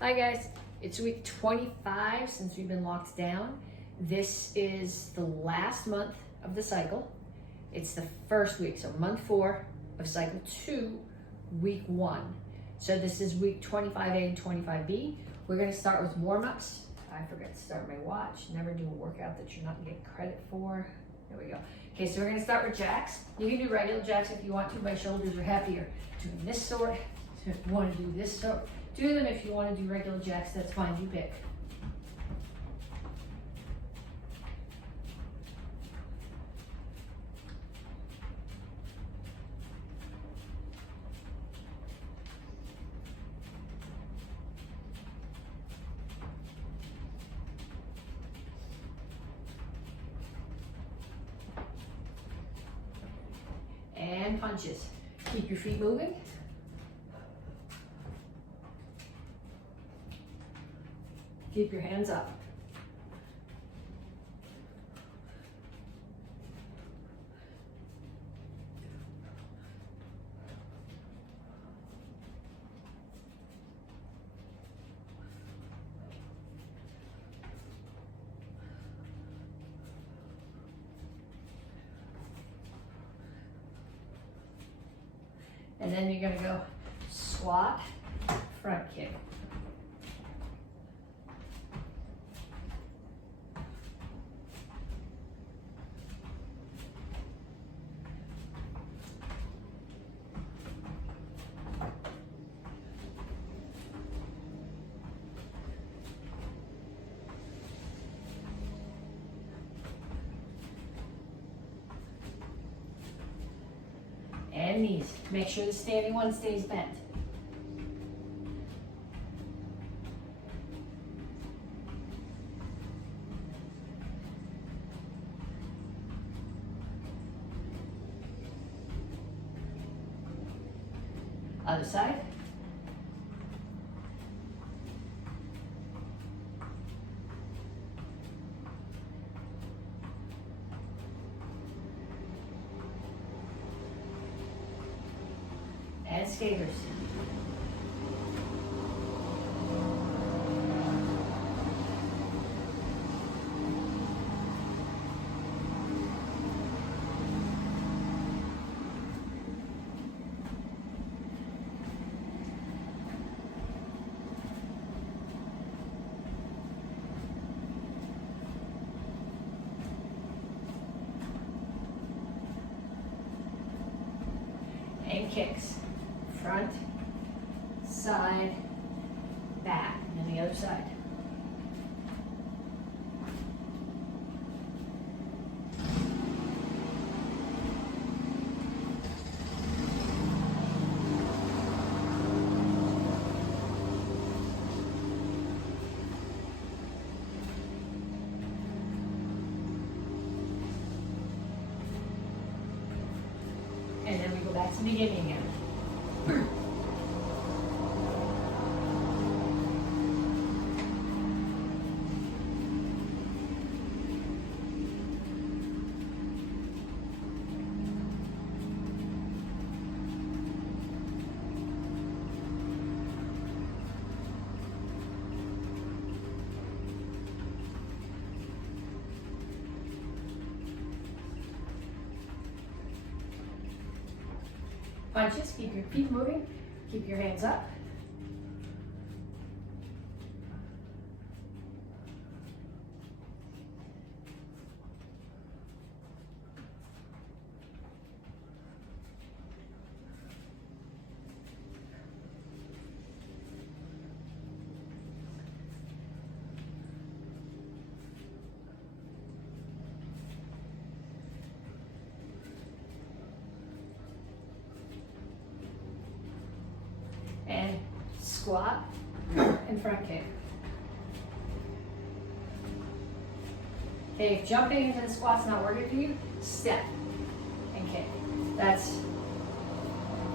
Hi guys, it's week 25 since we've been locked down. This is the last month of the cycle. It's the first week, so month 4 of cycle 2, week 1. So this is week 25A and 25B. We're gonna start with warm-ups. I forgot to start my watch. Never do a workout that you're not getting credit for. There we go. Okay, so we're gonna start with jacks. You can do regular jacks if you want to. My shoulders are happier doing this sort. So if you wanna do this sort, do them. If you want to do regular jacks, that's fine, you pick. And punches. Keep your feet moving. Keep your hands up. And then you're gonna go squat, front kick. And knees. Make sure the standing one stays bent. Other side. And skaters. And kicks. Front, side, back, and the other side. And then we go back to the beginning again. Punches, keep your feet moving, keep your hands up. And squat and front kick. Okay, if jumping into the squat's not working for you, step and kick. That's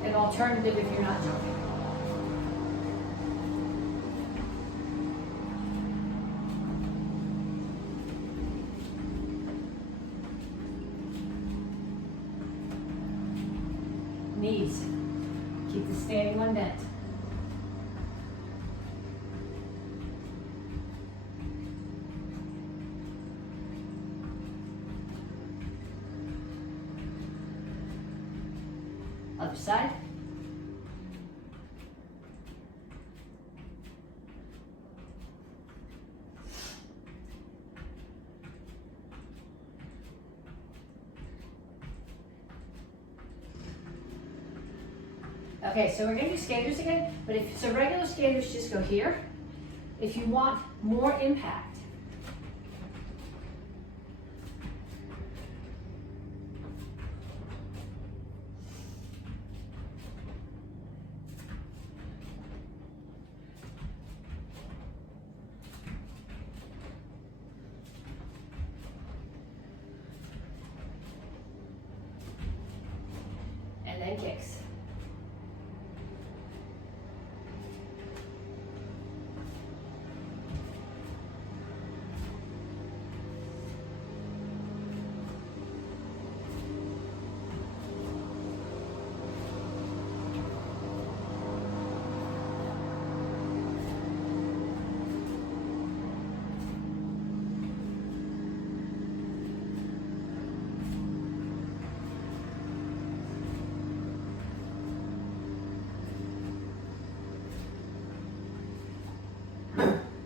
an alternative if you're not jumping. Knees. Keep the standing one bent. Other side. Okay, so we're gonna do skaters again, but if so, regular skaters just go here. If you want more impact, and then kicks.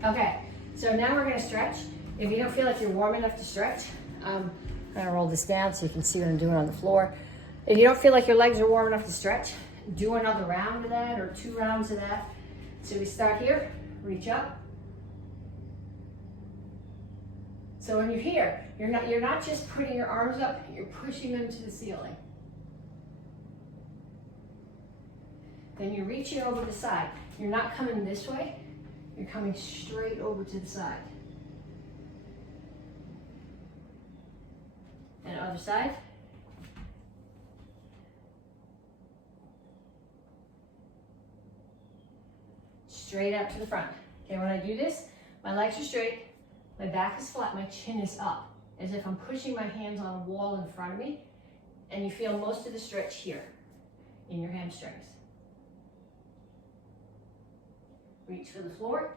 Okay, so now we're gonna stretch. If you don't feel like you're warm enough to stretch, I'm gonna roll this down so you can see what I'm doing on the floor. If you don't feel like your legs are warm enough to stretch, do another round of that or 2 rounds of that. So we start here, reach up. So when you're here, you're not just putting your arms up, you're pushing them to the ceiling. Then you're reaching over the side. You're not coming this way, you're coming straight over to the side. And other side. Straight out to the front. Okay, when I do this, my legs are straight, my back is flat, my chin is up, as if I'm pushing my hands on a wall in front of me, and you feel most of the stretch here in your hamstrings. Reach for the floor.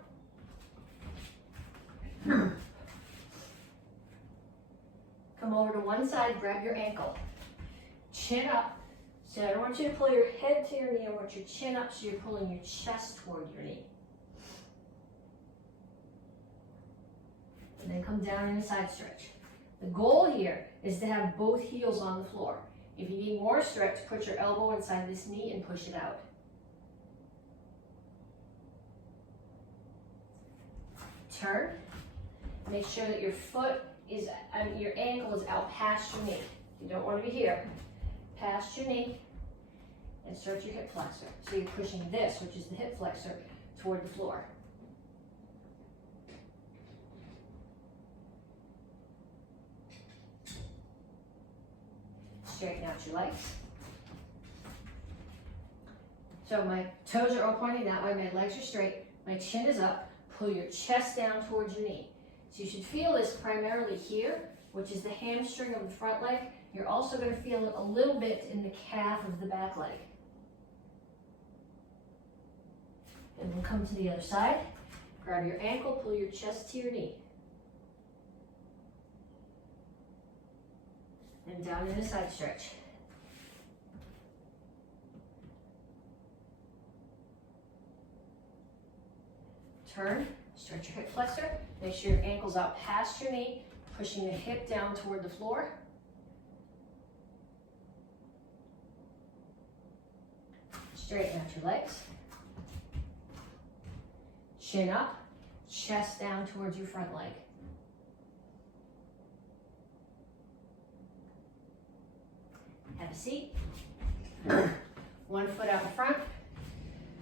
Come over to one side, grab your ankle. Chin up. So I don't want you to pull your head to your knee, I want your chin up so you're pulling your chest toward your knee. And then come down in a side stretch. The goal here is to have both heels on the floor. If you need more stretch, put your elbow inside this knee and push it out. Turn. Make sure that your foot is, your ankle is out past your knee. You don't want to be here. Past your knee, and stretch your hip flexor. So you're pushing this, which is the hip flexor, toward the floor. Straighten out your legs. So my toes are all pointing that way, my legs are straight, my chin is up, pull your chest down towards your knee. So you should feel this primarily here, which is the hamstring of the front leg. You're also going to feel it a little bit in the calf of the back leg. And then come to the other side. Grab your ankle, pull your chest to your knee. And down in a side stretch. Turn, stretch your hip flexor. Make sure your ankle's out past your knee, pushing the hip down toward the floor. Straighten out your legs. Chin up, chest down towards your front leg. Have a seat. One foot out in front.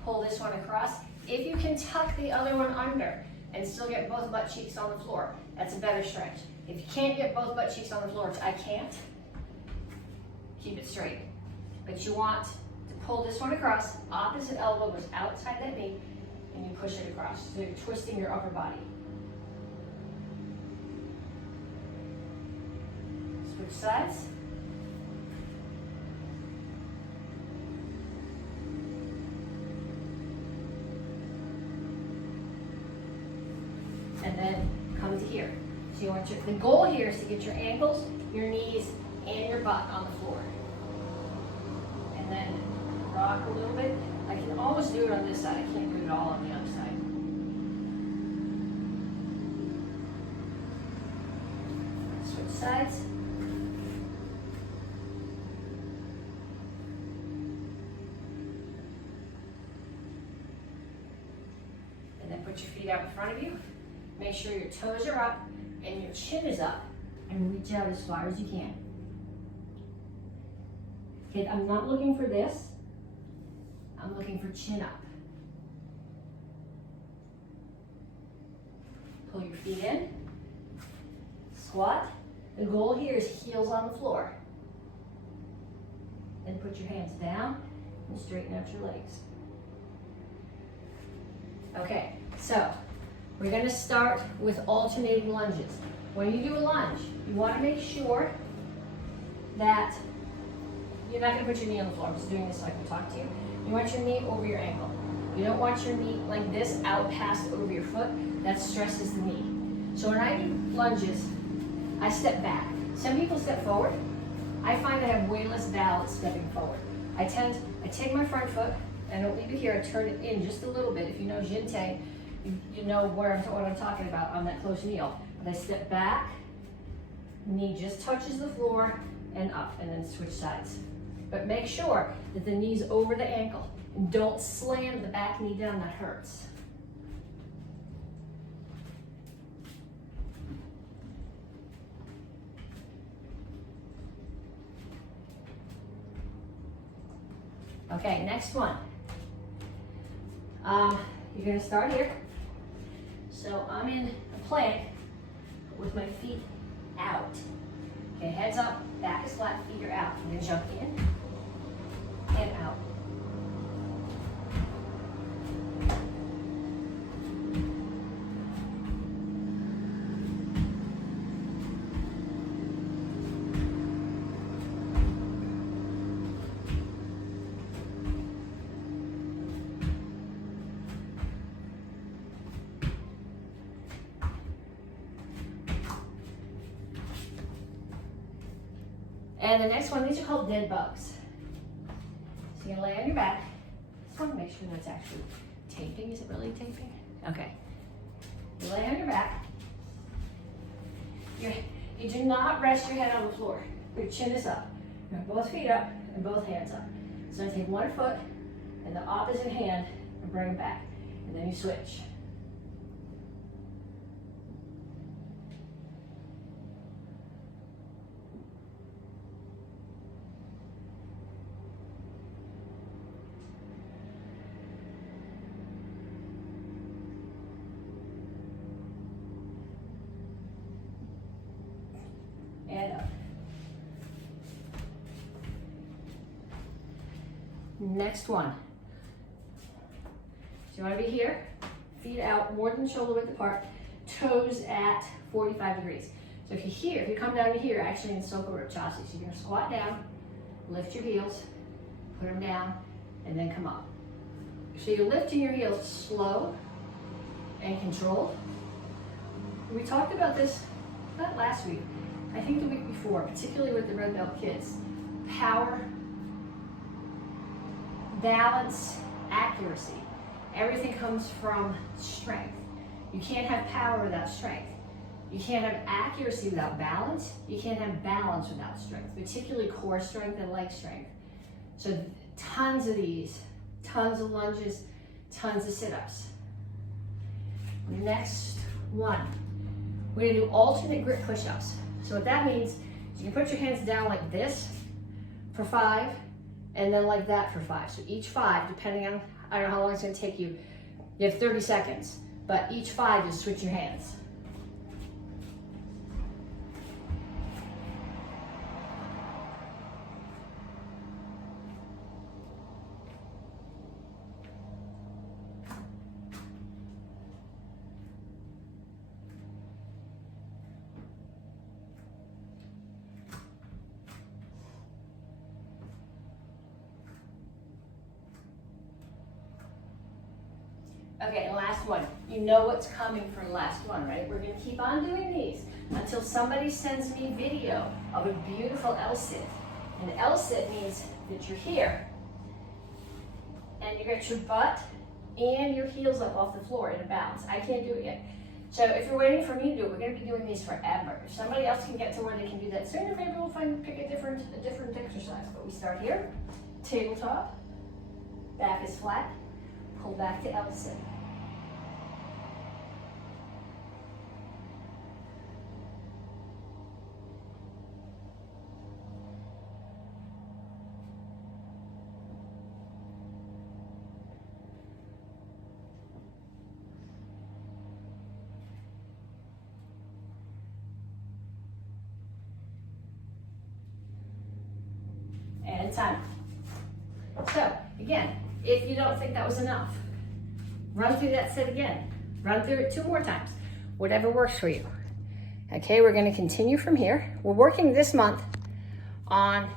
Pull this one across. If you can tuck the other one under and still get both butt cheeks on the floor, that's a better stretch. If you can't get both butt cheeks on the floor, which I can't, keep it straight. But you want to pull this one across, opposite elbow goes outside that knee, and you push it across. So you're twisting your upper body. Switch sides. And then come to here. So you want the goal here is to get your ankles, your knees, and your butt on the floor. And then rock a little bit. I can almost do it on this side. I can't do it all on the other side. Switch sides. And then put your feet out in front of you. Make sure your toes are up and your chin is up, and reach out as far as you can. Okay, I'm not looking for this. I'm looking for chin up. Pull your feet in. Squat. The goal here is heels on the floor. Then put your hands down and straighten out your legs. Okay, so we're going to start with alternating lunges. When you do a lunge, you want to make sure that you're not going to put your knee on the floor. I'm just doing this so I can talk to you. You want your knee over your ankle. You don't want your knee like this out past over your foot. That stresses the knee. So when I do lunges, I step back. Some people step forward. I find I have way less balance stepping forward. I take my front foot, I don't leave it here, I turn it in just a little bit. If you know Jin Tang, you know what I'm talking about on that close kneel. But I step back, knee just touches the floor, and up, and then switch sides. But make sure that the knee's over the ankle, and don't slam the back knee down, that hurts. Okay, next one. You're gonna start here. So I'm in a plank with my feet out. Okay, heads up, back is flat, feet are out. I'm gonna jump in and out. And the next one, these are called dead bugs. So you're gonna lay on your back. Just want to make sure that's actually taping. Is it really taping? Okay. You lay on your back. You do not rest your head on the floor. Your chin is up. You have both feet up and both hands up. So I take one foot and the opposite hand and bring it back. And then you switch. And up. Next one. So you want to be here, feet out more than shoulder width apart, toes at 45 degrees. So if you come down to here, actually in Soka Chasi, so you're going to squat down, lift your heels, put them down, and then come up. So you're lifting your heels slow and controlled. We talked about this, not last week, I think the week before, particularly with the red belt kids. Power, balance, accuracy. Everything comes from strength. You can't have power without strength. You can't have accuracy without balance. You can't have balance without strength, particularly core strength and leg strength. So tons of these, tons of lunges, tons of sit-ups. Next one, we're gonna do alternate grip push-ups. So what that means is you can put your hands down like this for 5, and then like that for 5. So each 5, depending on, I don't know how long it's gonna take you, you have 30 seconds, but each 5, just switch your hands. Okay, and last one. You know what's coming for the last one, right? We're gonna keep on doing these until somebody sends me video of a beautiful L-sit. And L-sit means that you're here, and you get your butt and your heels up off the floor in a balance. I can't do it yet. So if you're waiting for me to do it, we're going to be doing these forever. If somebody else can get to where they can do that sooner, maybe we'll pick a different exercise. But we start here, tabletop, back is flat, pull back to L-sit. And time. So again, if you don't think that was enough, run through that set again. Run through it 2 more times, whatever works for you. Okay, we're going to continue from here. We're working this month on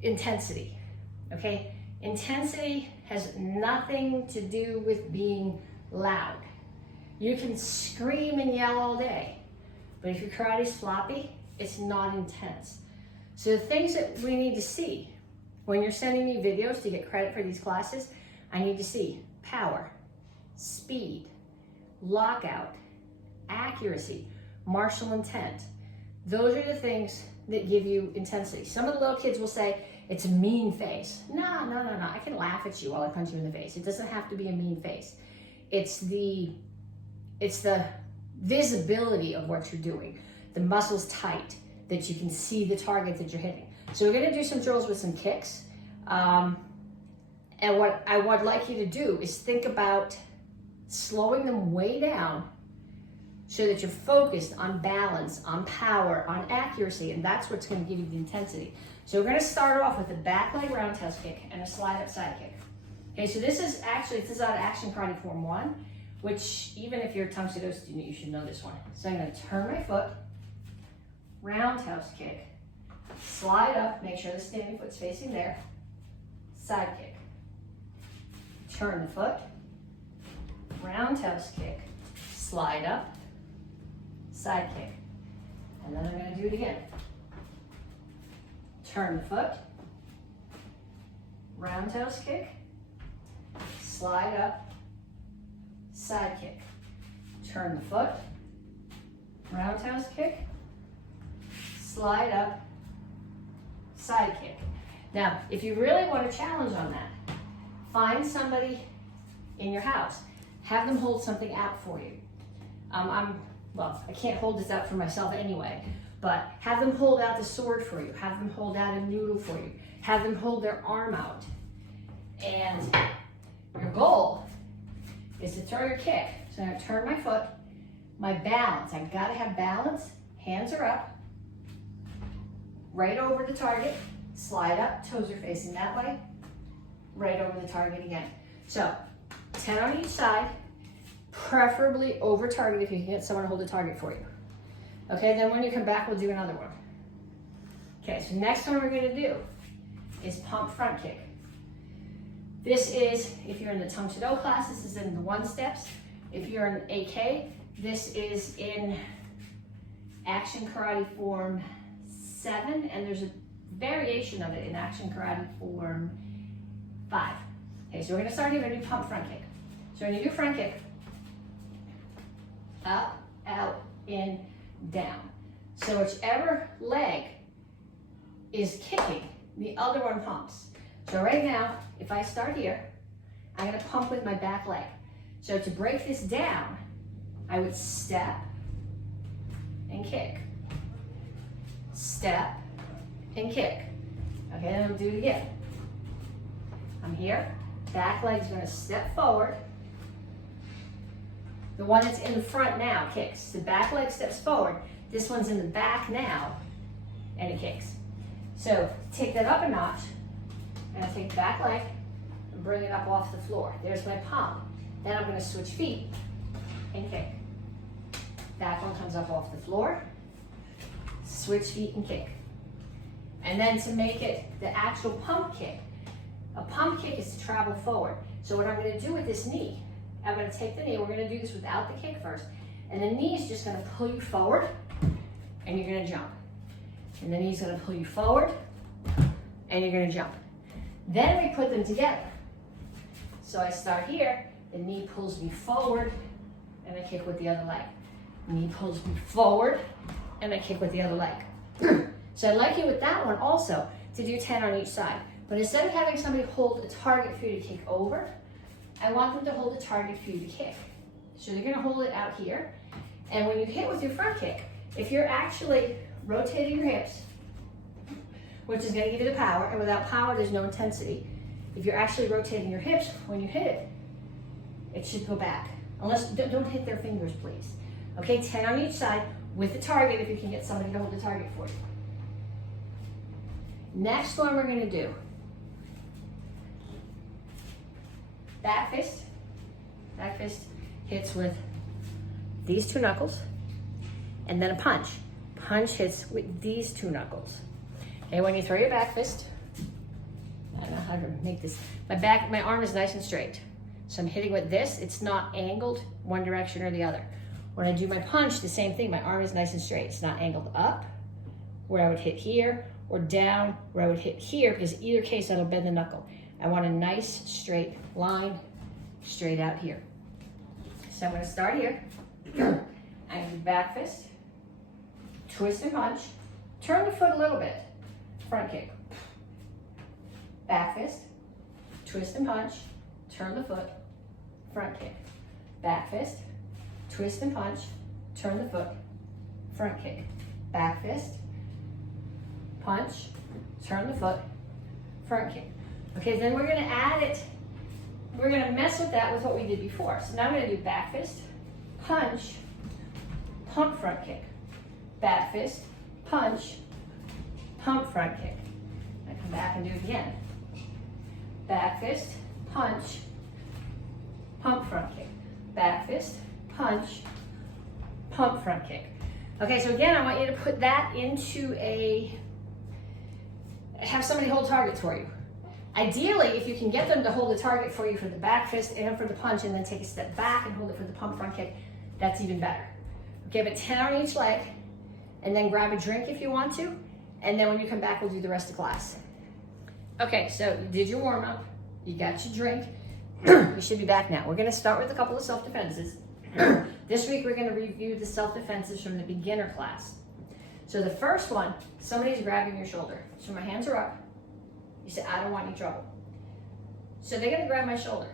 intensity. Okay, intensity has nothing to do with being loud. You can scream and yell all day, but if your karate's floppy, it's not intense. So the things that we need to see when you're sending me videos to get credit for these classes, I need to see power, speed, lockout, accuracy, martial intent. Those are the things that give you intensity. Some of the little kids will say, it's a mean face. No. I can laugh at you while I punch you in the face. It doesn't have to be a mean face. It's the visibility of what you're doing. The muscles tight, that you can see the target that you're hitting. So we're gonna do some drills with some kicks. And what I would like you to do is think about slowing them way down so that you're focused on balance, on power, on accuracy, and that's what's gonna give you the intensity. So we're gonna start off with a back leg roundhouse kick and a slide up side kick. Okay, so this is out of Action Karate Form 1, which even if you're a Tang-Soo-Do student, you should know this one. So I'm gonna turn my foot, roundhouse kick, slide up, make sure the standing foot's facing there, side kick, turn the foot, roundhouse kick, slide up, side kick, and then I'm going to do it again. Turn the foot, roundhouse kick, slide up, side kick, turn the foot, roundhouse kick, slide up, side kick. Now, if you really want a challenge on that, find somebody in your house. Have them hold something out for you. I can't hold this out for myself anyway, but have them hold out the sword for you. Have them hold out a noodle for you. Have them hold their arm out. And your goal is to turn your kick. So I'm gonna turn my foot, my balance. I've gotta have balance. Hands are up. Right over the target, slide up, toes are facing that way, right over the target again. So 10 on each side, preferably over target if you can get someone to hold the target for you. Okay, then when you come back, we'll do another one. Okay, so next one we're gonna do is pump front kick. This is, if you're in the Tang-Soo-Do class, this is in the 1 steps. If you're in AK, this is in Action Karate Form 7, and there's a variation of it in Action Karate Form 5. Okay, so we're gonna start here, we're gonna do pump front kick. So when you do front kick, up, out, in, down. So whichever leg is kicking, the other one pumps. So right now, if I start here, I'm gonna pump with my back leg. So to break this down, I would step and kick. Step and kick. Okay, then I'm gonna do it again. I'm here, back leg's gonna step forward. The one that's in the front now kicks. The back leg steps forward. This one's in the back now, and it kicks. So take that up a notch, and I take the back leg and bring it up off the floor. There's my pump. Then I'm gonna switch feet and kick. Back one comes up off the floor, switch feet and kick. And then to make it the actual pump kick, a pump kick is to travel forward. So what I'm gonna do with this knee, I'm gonna take the knee, we're gonna do this without the kick first, and the knee is just gonna pull you forward, and you're gonna jump. And the knee's gonna pull you forward, and you're gonna jump. Then we put them together. So I start here, the knee pulls me forward, and I kick with the other leg. Knee pulls me forward, and I kick with the other leg. So I'd like you with that one also to do 10 on each side. But instead of having somebody hold a target for you to kick over, I want them to hold a target for you to kick. So they're gonna hold it out here. And when you hit with your front kick, if you're actually rotating your hips, which is gonna give you the power, and without power, there's no intensity. If you're actually rotating your hips, when you hit it, it should go back. Unless, don't hit their fingers, please. Okay, 10 on each side with the target if you can get somebody to hold the target for you. Next one we're gonna do, back fist. Back fist hits with these two knuckles, and then a punch. Punch hits with these two knuckles. Okay, when you throw your back fist, I don't know how to make this, my arm is nice and straight. So I'm hitting with this, it's not angled one direction or the other. When I do my punch, the same thing, my arm is nice and straight. It's not angled up, where I would hit here, or down, where I would hit here, because either case, that'll bend the knuckle. I want a nice straight line, straight out here. So I'm gonna start here. I'm gonna do back fist, twist and punch, turn the foot a little bit, front kick. Back fist, twist and punch, turn the foot, front kick. Back fist, twist and punch, turn the foot, front kick. Back fist, punch, turn the foot, front kick. Okay, then we're gonna add it, we're gonna mess with that with what we did before. So now I'm gonna do back fist, punch, pump front kick. Back fist, punch, pump front kick. I come back and do it again. Back fist, punch, pump front kick. Back fist, punch, pump front kick. Okay, so again, I want you to put that into have somebody hold targets for you. Ideally, if you can get them to hold the target for you for the back fist and for the punch, and then take a step back and hold it for the pump front kick, that's even better. Okay, but 10 on each leg, and then grab a drink if you want to, and then when you come back, we'll do the rest of class. Okay, so you did your warm up, you got your drink, you should be back now. We're gonna start with a couple of self-defenses. This week, we're gonna review the self-defenses from the beginner class. So the first one, somebody's grabbing your shoulder. So my hands are up. You say, I don't want any trouble. So they're gonna grab my shoulder.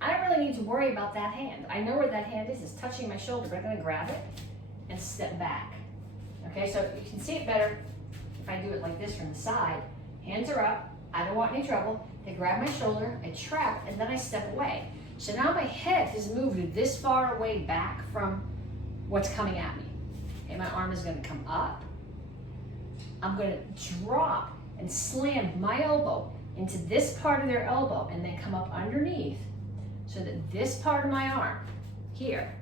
I don't really need to worry about that hand. I know where that hand is. It's touching my shoulder, but I'm gonna grab it and step back. Okay, so you can see it better if I do it like this from the side. Hands are up, I don't want any trouble. They grab my shoulder, I trap, and then I step away. So now my head has moved this far away back from what's coming at me. Okay, my arm is gonna come up. I'm gonna drop and slam my elbow into this part of their elbow and then come up underneath so that this part of my arm here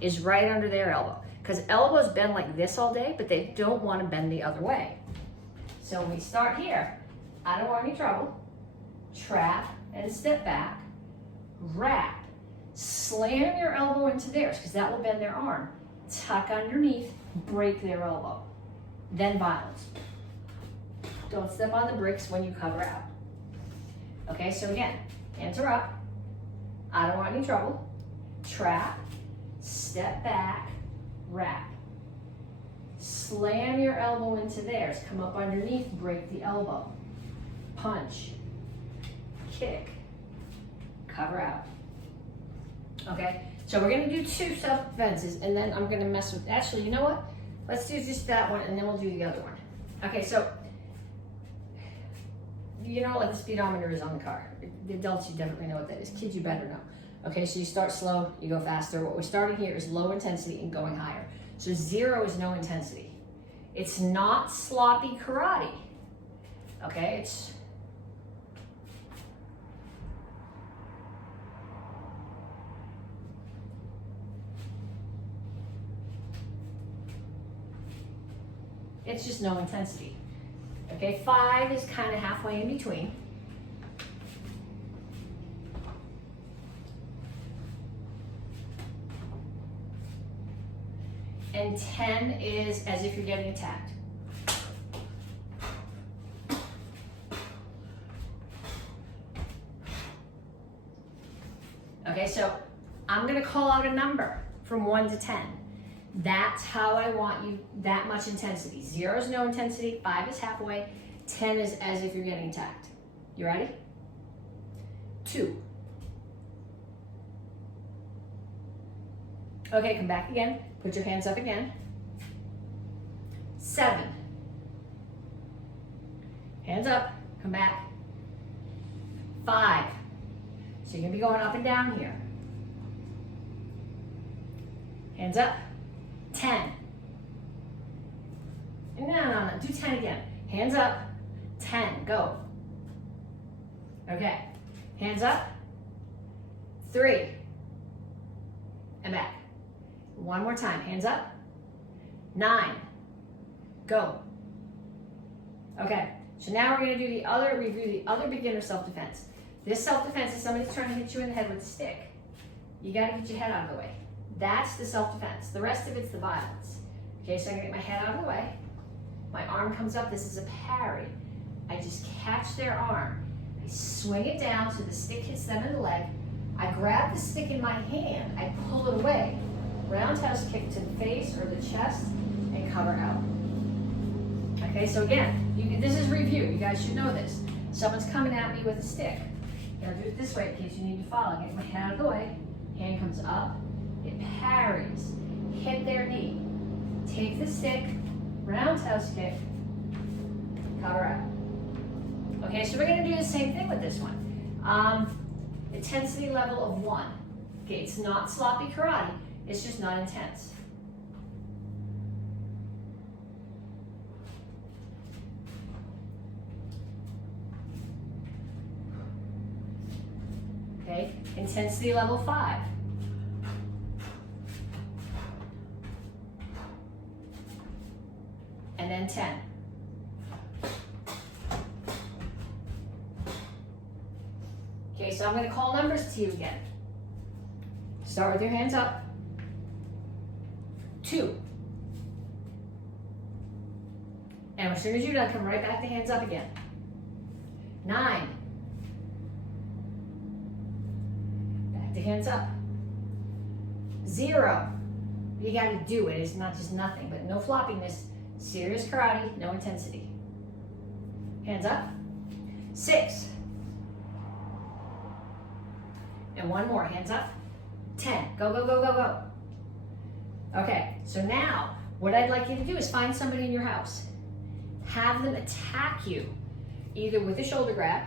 is right under their elbow. Because elbows bend like this all day, but they don't want to bend the other way. So when we start here, I don't want any trouble. Trap and step back, wrap, slam your elbow into theirs because that will bend their arm. Tuck underneath, break their elbow. Then violence. Don't step on the bricks when you cover out. Okay, so again, hands are up. I don't want any trouble. Trap, step back, wrap. Slam your elbow into theirs. Come up underneath, break the elbow. Punch, kick, cover out. Okay, so we're gonna do 2 self-defenses and then I'm gonna mess with, actually, you know what? Let's do just that one and then we'll do the other one. Okay, so, you know what the speedometer is on the car. The adults, you definitely know what that is. Kids, you better know. Okay, so you start slow, you go faster. What we're starting here is low intensity and going higher. So 0 is no intensity. It's not sloppy karate. Okay, it's just no intensity. Okay, 5 is kind of halfway in between. And 10 is as if you're getting attacked. I'm gonna call out a number from 1 to 10. That's how I want you, that much intensity. 0 is no intensity, 5 is halfway, 10 is as if you're getting attacked. You ready? 2. Okay, come back again. Put your hands up again. 7. Hands up, come back. 5. So you're gonna be going up and down here. Hands up. 10. No, do 10 again. Hands up. 10, go. Okay, hands up. 3. And back. One more time, hands up. 9, go. Okay, so now we're gonna do review the other beginner self-defense. This self-defense is somebody's trying to hit you in the head with a stick. You gotta get your head out of the way. That's the self-defense. The rest of it's the violence. Okay, so I'm gonna get my head out of the way. My arm comes up, this is a parry. I just catch their arm. I swing it down so the stick hits them in the leg. I grab the stick in my hand, I pull it away. Roundhouse kick to the face or the chest and cover out. Okay, so again, this is review. You guys should know this. Someone's coming at me with a stick. I'll do it this way in case you need to follow. Get my hand out of the way. Hand comes up. It parries. Hit their knee. Take the stick. Roundhouse kick. Cover out. Okay, so we're going to do the same thing with this one. Intensity level of 1. Okay, it's not sloppy karate. It's just not intense. Okay, intensity level 5. And then 10. Okay, so I'm going to call numbers to you again. Start with your hands up. 2. And as soon as you're done, come right back to hands up again. 9. Back to hands up. 0. You got to do it. It's not just nothing, but no floppiness. Serious karate, no intensity. Hands up. 6. And one more, hands up. 10. Go, go, go, go, go. Okay, so now what I'd like you to do is find somebody in your house. Have them attack you, either with a shoulder grab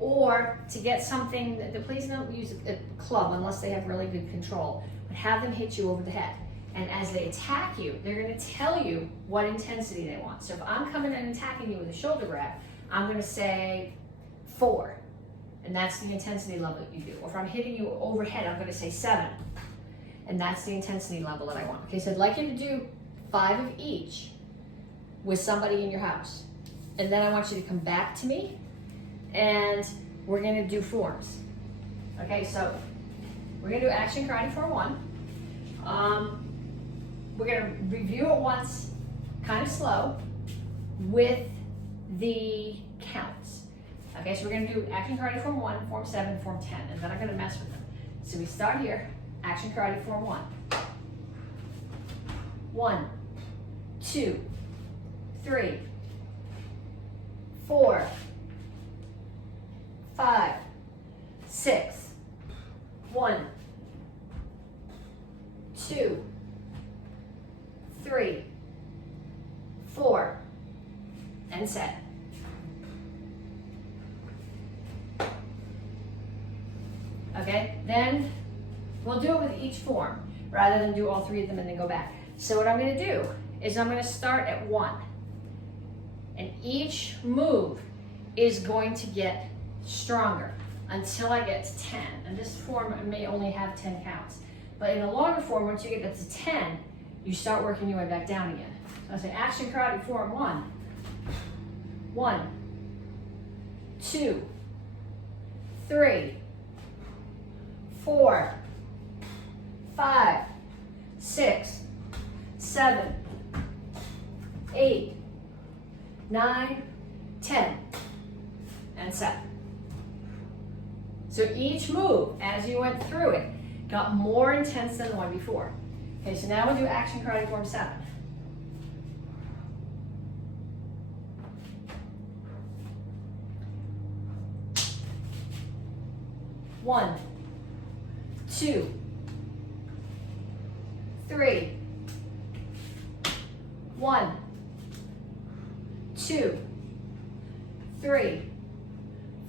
or to get something, please don't use a club unless they have really good control, but have them hit you over the head. And as they attack you, they're gonna tell you what intensity they want. So if I'm coming and attacking you with a shoulder grab, I'm gonna say 4. And that's the intensity level that you do. Or if I'm hitting you overhead, I'm gonna say 7. And that's the intensity level that I want. Okay, so I'd like you to do 5 of each with somebody in your house. And then I want you to come back to me and we're gonna do forms. Okay, so we're gonna do action karate form 1. We're gonna review it once, kind of slow, with the counts. Okay, so we're gonna do action karate form 1, form 7, form 10, and then I'm gonna mess with them. So we start here, action karate form 1. 1, 2, 3, 4, 5, 6, 1, 2, 3, 4, and set. Okay, then we'll do it with each form rather than do all 3 of them and then go back. So what I'm going to do is I'm going to start at 1. And each move is going to get stronger until I get to 10. And this form may only have 10 counts. But in a longer form, once you get up to 10, you start working your way back down again. So I say action karate form 1. 1, 2, 3, 4, 5, 6, 7, 8, 9, 10, and set. So each move, as you went through it, got more intense than the one before. Okay, so now we'll do action karate form 7. One, two, three. 1, 2, 3,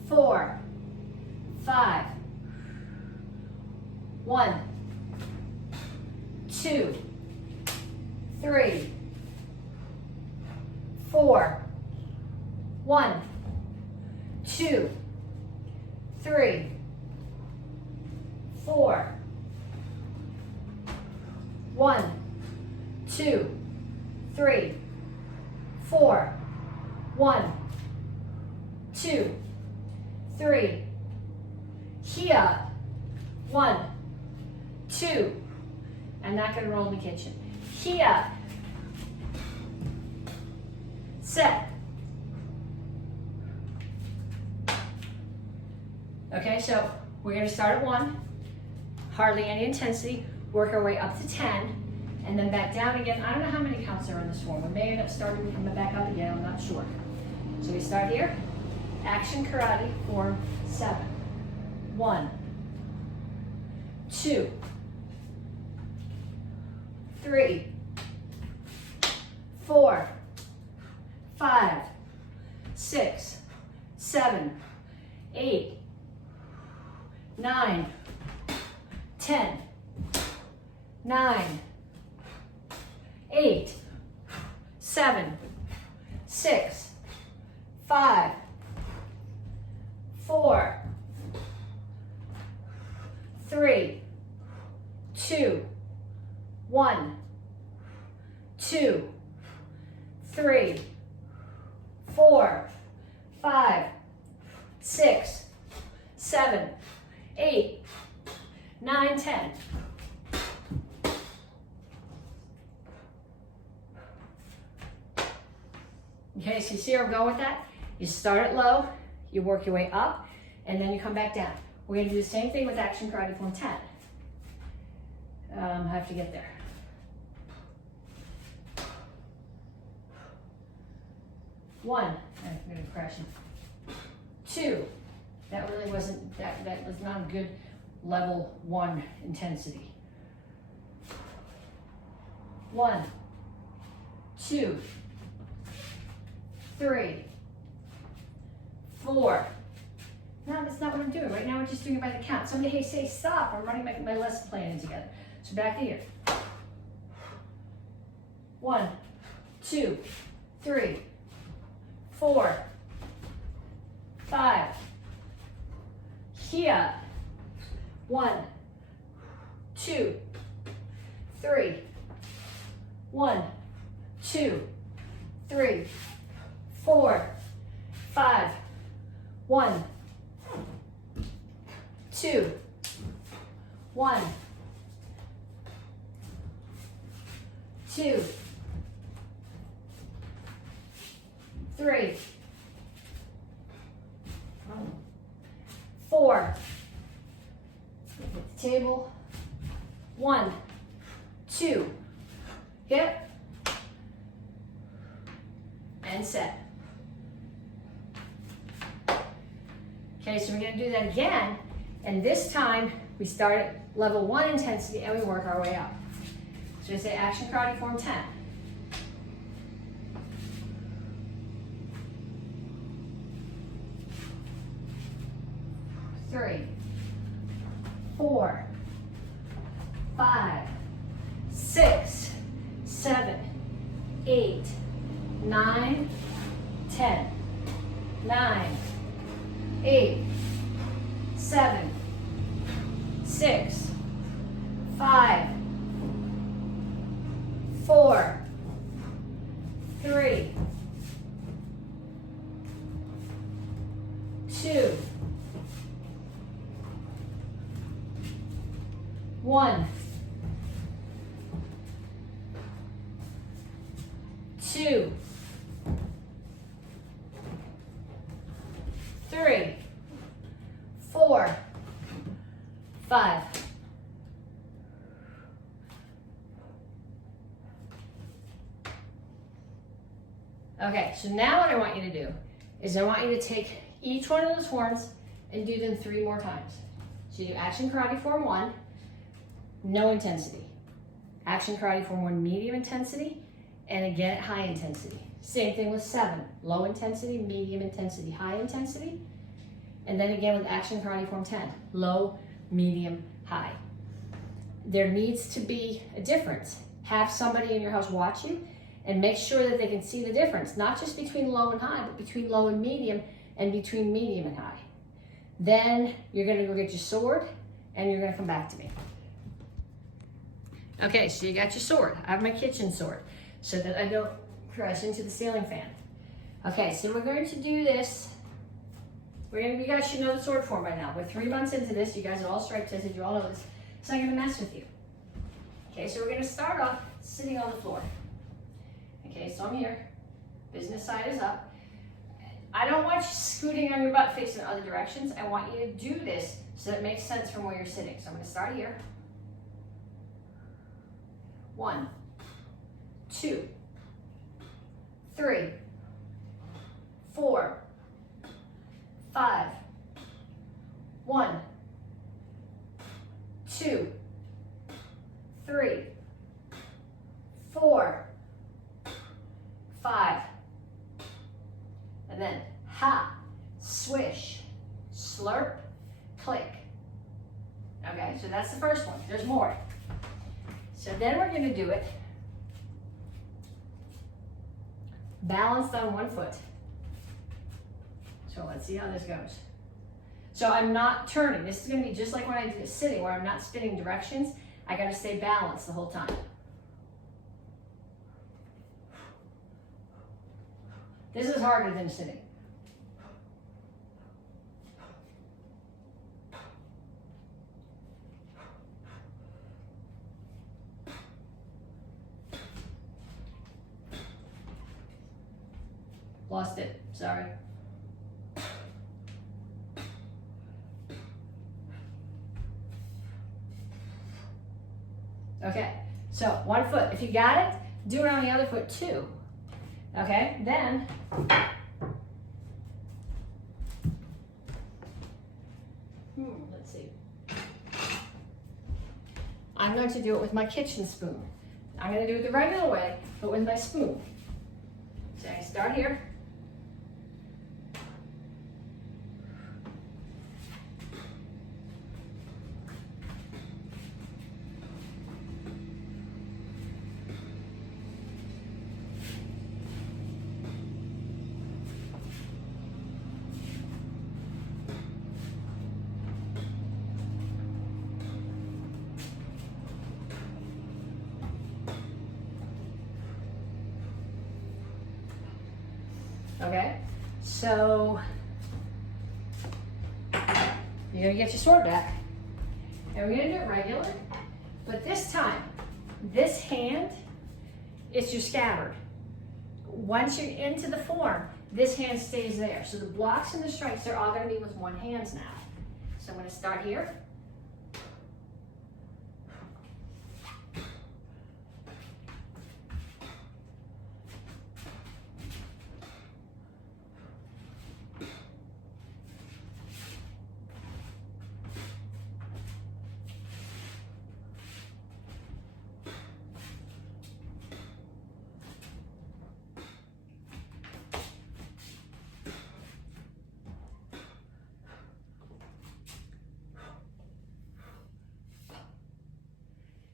4, 5. 1, 2, 3, 4. 1, 2, 3, 4. 1, 2, 3, 4. 1, 2, 3. Here. 1, 2. I'm not going to roll in the kitchen. Here. Set. Okay, so we're going to start at 1. Hardly any intensity. Work our way up to 10. And then back down again. I don't know how many counts are in this form. We may end up starting and coming back up again. I'm not sure. So we start here. Action karate form 7. 1, 2, 3, 4, 5, 6, 7, 8, 9, 10, 9, 8, 7, 6, 5, 4, 3, 2, 1, 2, 3, 4, 5, 6, 7, 8, 9, 10. Okay, so you see where I'm going with that? You start at low, you work your way up, and then you come back down. We're going to do the same thing with action karate form 10. I have to get there. 1, I'm going to crash him. 2, that really wasn't, that was not a good level 1 intensity. 1, 2, 3, 4. No, that's not what I'm doing. Right now we're just doing it by the count. Somebody say stop. I'm running my lesson plan together. So back to here. 1, 2, 3, 4, 5. Here. 1, 2, 3. 1, 2, 3, 4, 5. 1, 2, 1, 2, 3, 4. Hit the table. 1, 2. Hip. And set. Okay, so we're going to do that again, and this time we start at level 1 intensity and we work our way up. So we say action karate form 10. 3, 4, 5, 6, 7, 8, 9, 10, 9, 8, 7, 6, 5, 4, 3, 2, 1, 2, 3, 4, 5, Okay, so now what I want you to do is I want you to take each one of those forms and do them 3 more times. So you do action karate form 1, no intensity. Action karate form 1, medium intensity, and again at high intensity. Same thing with 7, low intensity, medium intensity, high intensity. And then again with action karate form 10, low, medium, high. There needs to be a difference. Have somebody in your house watch you and make sure that they can see the difference, not just between low and high, but between low and between medium and high. Then you're gonna go get your sword and you're gonna come back to me. Okay, so you got your sword. I have my kitchen sword so that I don't crash into the ceiling fan. Okay, so we're going to do this. You guys should know the sword form by now. We're 3 months into this. You guys are all stripe tested. You all know this. So I'm gonna mess with you. Okay, so we're gonna start off sitting on the floor. Okay, so I'm here. Business side is up. I don't want you scooting on your butt facing other directions. I want you to do this so that it makes sense from where you're sitting. So I'm gonna start here. 1, 2, 3, 4, 5, 1, 2, 3, 4, 5, and then ha, swish, slurp, click. Okay, so that's the first one. There's more. So then we're going to do it balanced on one foot. So let's see how this goes. So I'm not turning. This is going to be just like when I did it sitting, where I'm not spinning directions. I got to stay balanced the whole time. This is harder than sitting. Lost it, sorry. Okay, so one foot. If you got it, do it on the other foot too. Okay, then let's see. I'm going to do it with my kitchen spoon. I'm going to do it the regular way, but with my spoon. So I start here. Okay, so you're gonna get your sword back, and we're gonna do it regular, but this time, this hand is your scabbard. Once you're into the form, this hand stays there. So the blocks and the strikes, they're all gonna be with one hand now. So I'm gonna start here.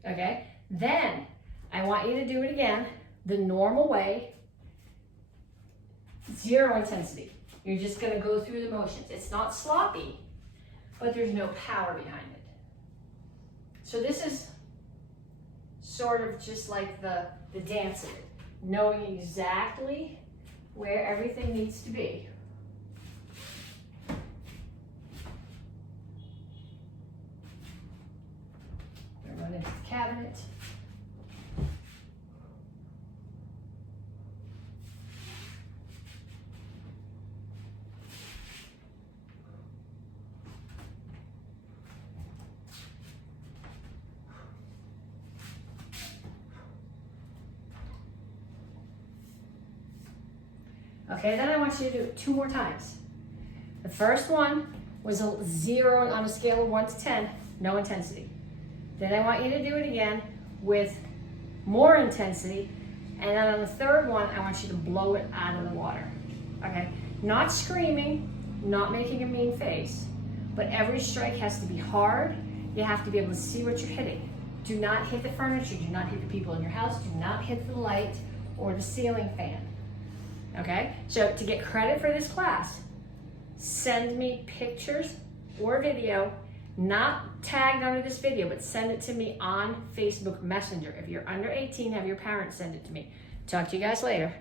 Okay, then I want you to do it again the normal way, 0 intensity. You're just going to go through the motions. It's not sloppy, but there's no power behind it. So this is sort of just like the dance of it, knowing exactly where everything needs to be. Run into the cabinet. Okay, then I want you to do it 2 more times. The first one was a 0 on a scale of 1 to 10, no intensity. Then I want you to do it again with more intensity, and then on the third one, I want you to blow it out of the water, okay? Not screaming, not making a mean face, but every strike has to be hard. You have to be able to see what you're hitting. Do not hit the furniture, do not hit the people in your house, do not hit the light or the ceiling fan, okay? So to get credit for this class, send me pictures or video, not tagged under this video, but send it to me on Facebook Messenger. If you're under 18, have your parents send it to me. Talk to you guys later.